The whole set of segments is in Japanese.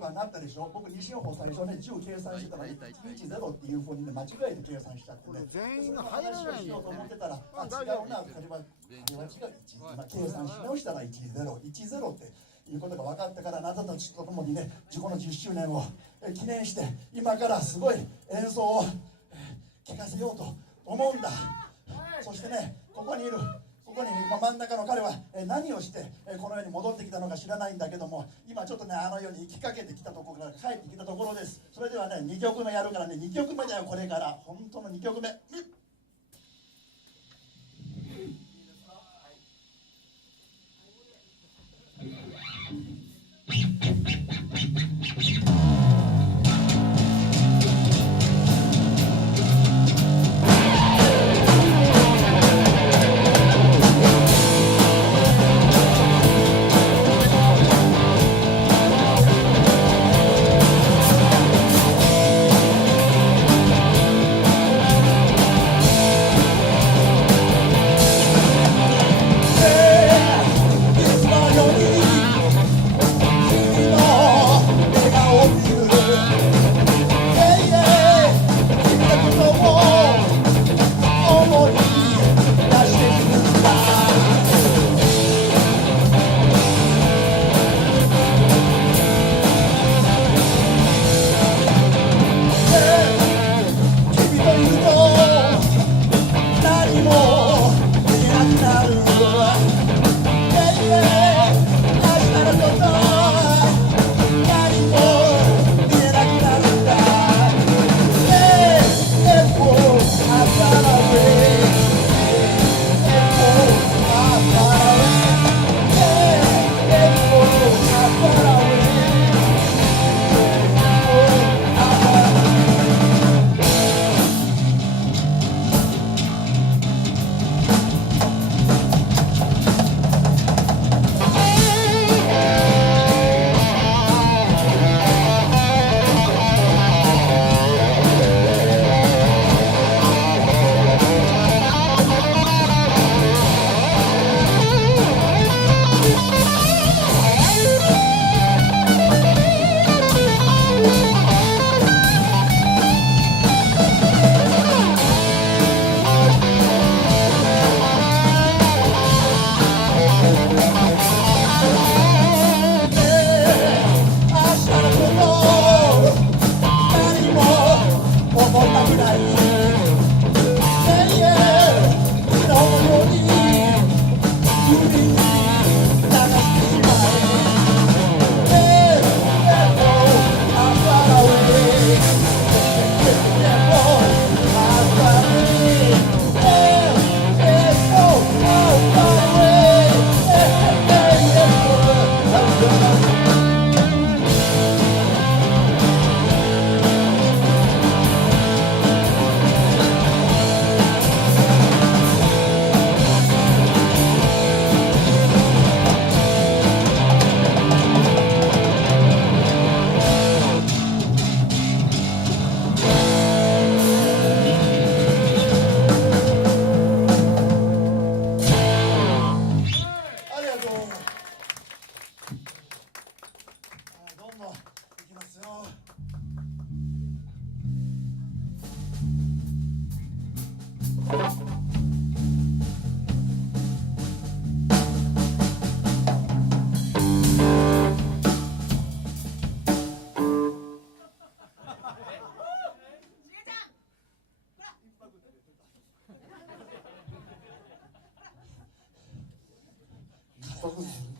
かになったでしょ。僕西の方最初ね10計算してたら10っていうふうにね間違えて計算しちゃってね、全員が入らないよしようと思ってたら、あ、違うな、これは違う、計算し直したら10、10っていうことが分かったから、あなたたちと共にね、この10周年を記念して、今からすごい演奏を聴かせようと思うんだ。そしてね、ここに今真ん中の彼は何をしてこの世に戻ってきたのか知らないんだけども、今ちょっとね、あの世に行きかけてきたところから帰ってきたところです。それではね、2曲目やるからね、2曲目だよ、これから。本当の2曲目。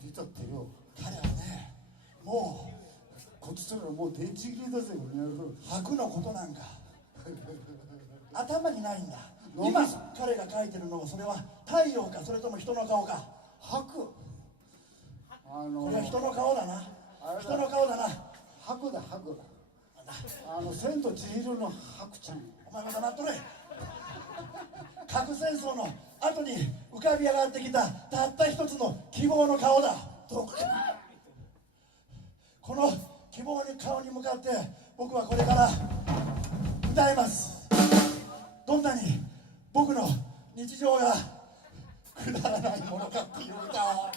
出たってよ。彼はね、もこっちとらもう電池切れだぜ、これ。う白のことなんか頭にないんだ。今彼が描いてるのは、それは太陽か、それとも人の顔か。白。これは人の顔だな。人の顔だな。白だ、白。千と千尋の白ちゃん。お前まだなっとれ。核戦争の後に浮かび上がってきたたった一つの希望の顔だ。この希望の顔に向かって僕はこれから歌います。どんなに僕の日常がくだらないものかっていう歌を。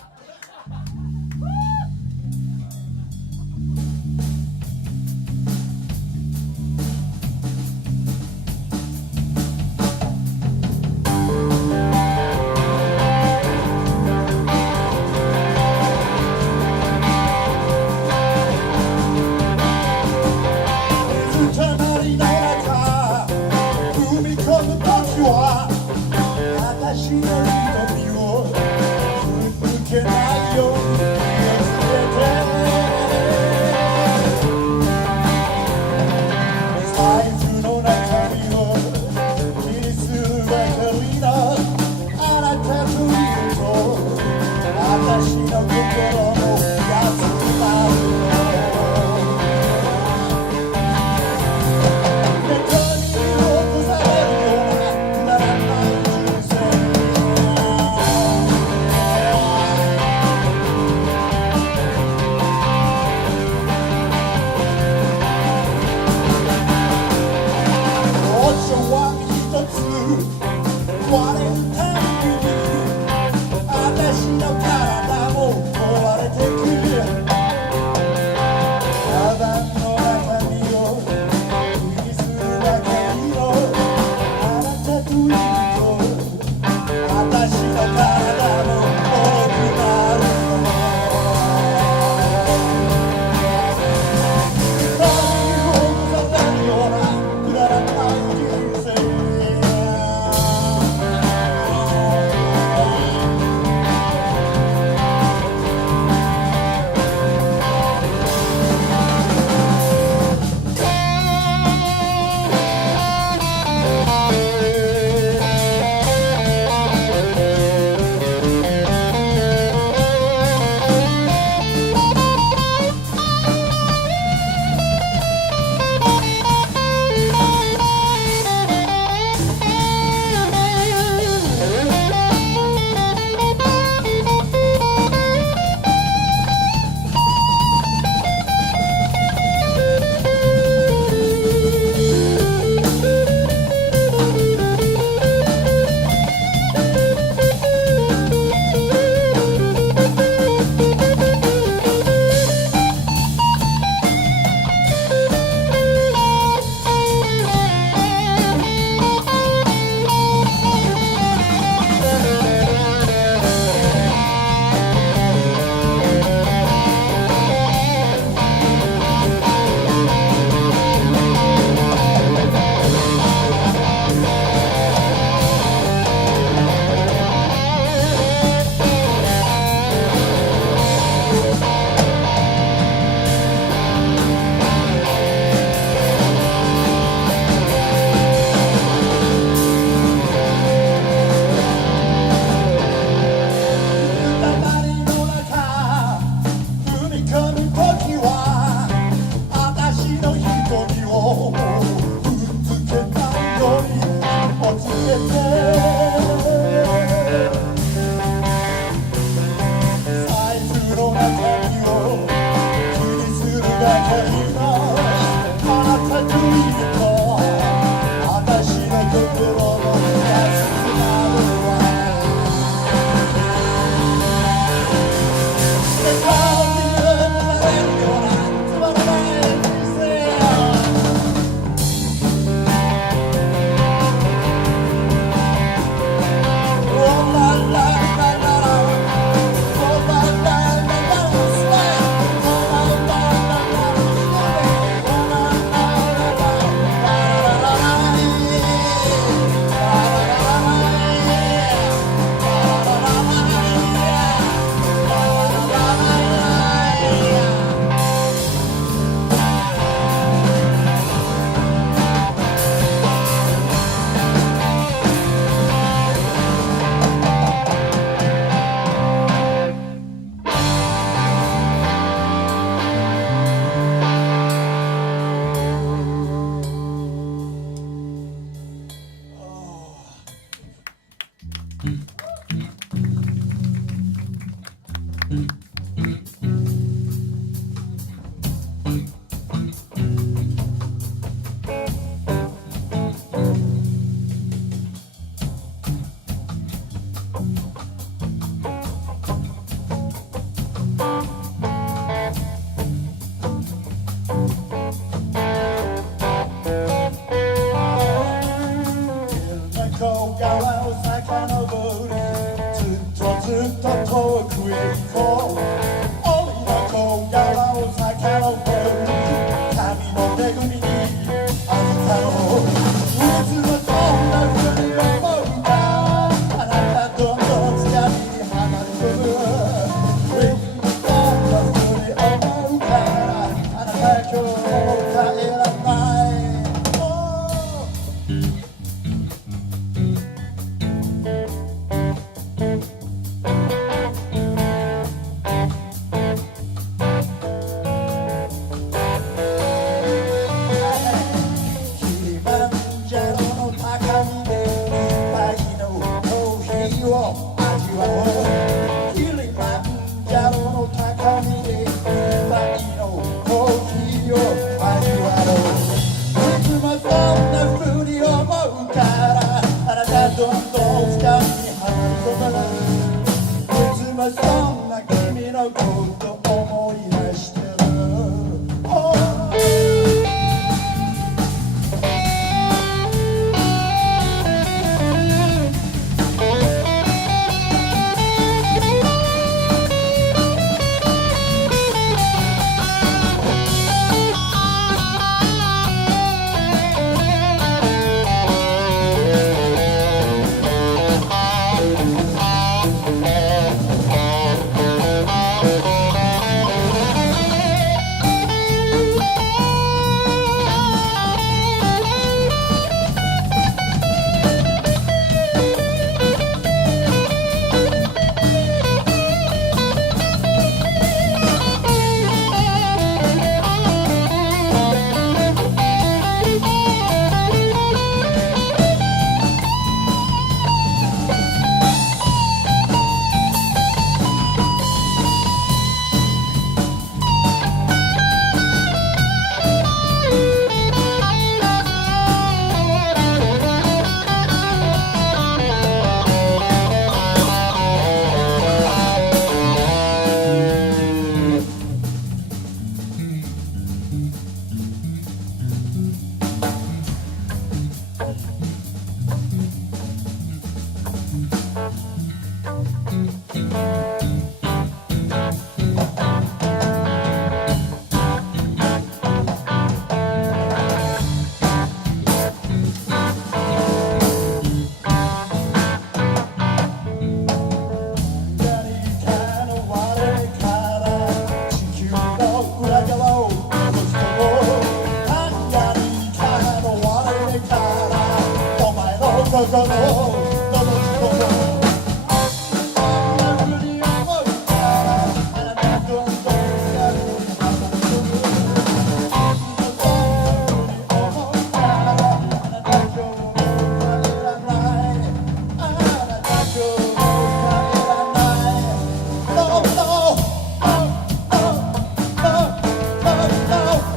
No,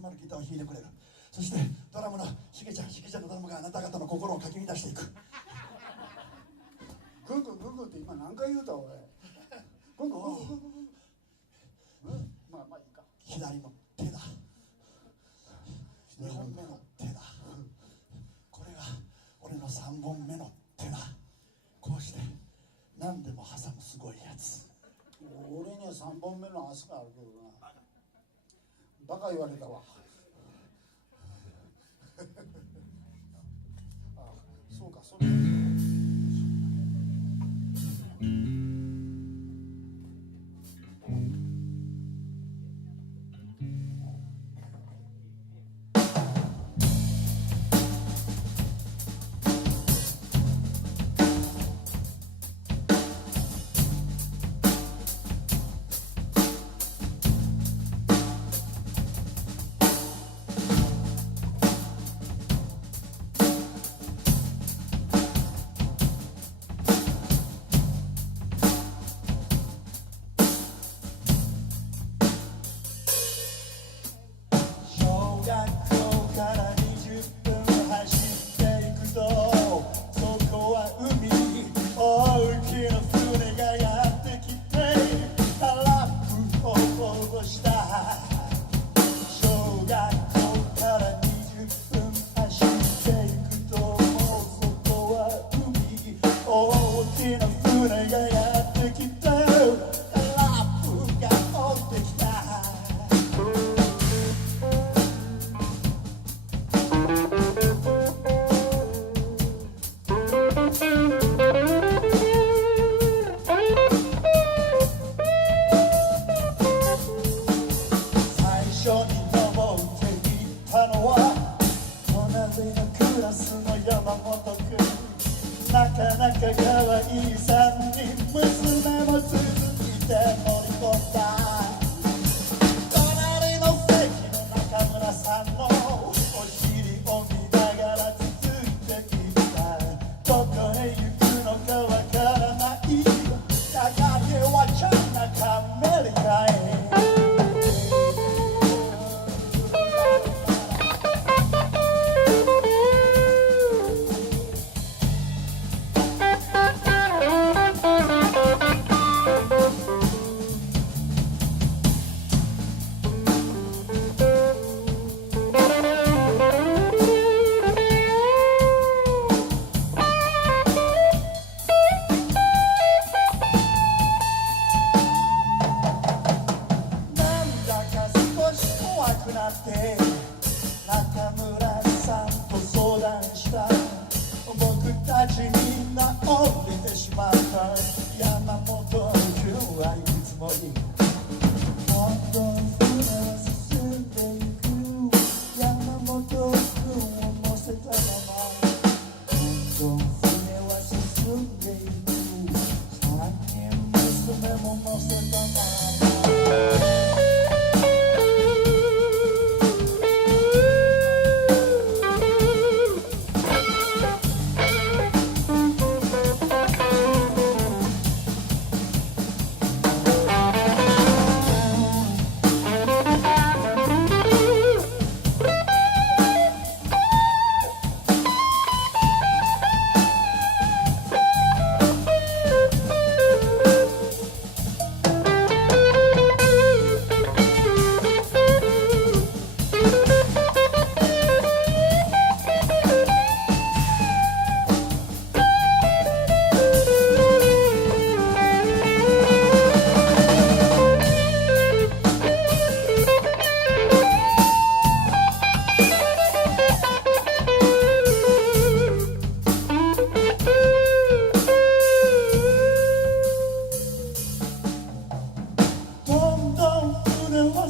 迫るギターを弾いてくれる。そしてドラムのしげちゃんのドラムがあなた方の心をかき乱していく。グングングングンって今何回言うた俺。グングングングングングン。まあいいか。左の手だ、2本目の手だ、これが俺の3本目の手だ。こうして何でも挟むすごいやつ。俺には3本目の足があるけどな。バカ言われたわ。あ、そうか、それ。なかなか可愛い3人娘も続いて乗り込んだ。隣の席の中村さんのお尻を見ながら続いていった。どこへ行くのかわからない。やがてはチャイナかアメリカへ。中村さんと相談した。僕たちみんな降りてしまった。山本君は行くつもり。どんどん船は進んでいく。山本君を乗せたままどんどん船は進んでいく。3人娘も乗せたまま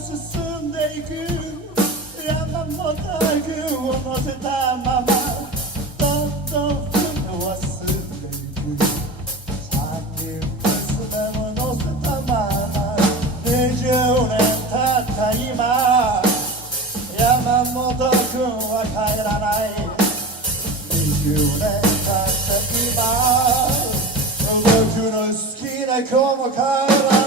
進んでいく。山本君を乗せたままどんどん船は進んでいく。3人娘も乗せたまま20年経った今山本君は帰らない。20年経った今僕の好きな子も帰らない。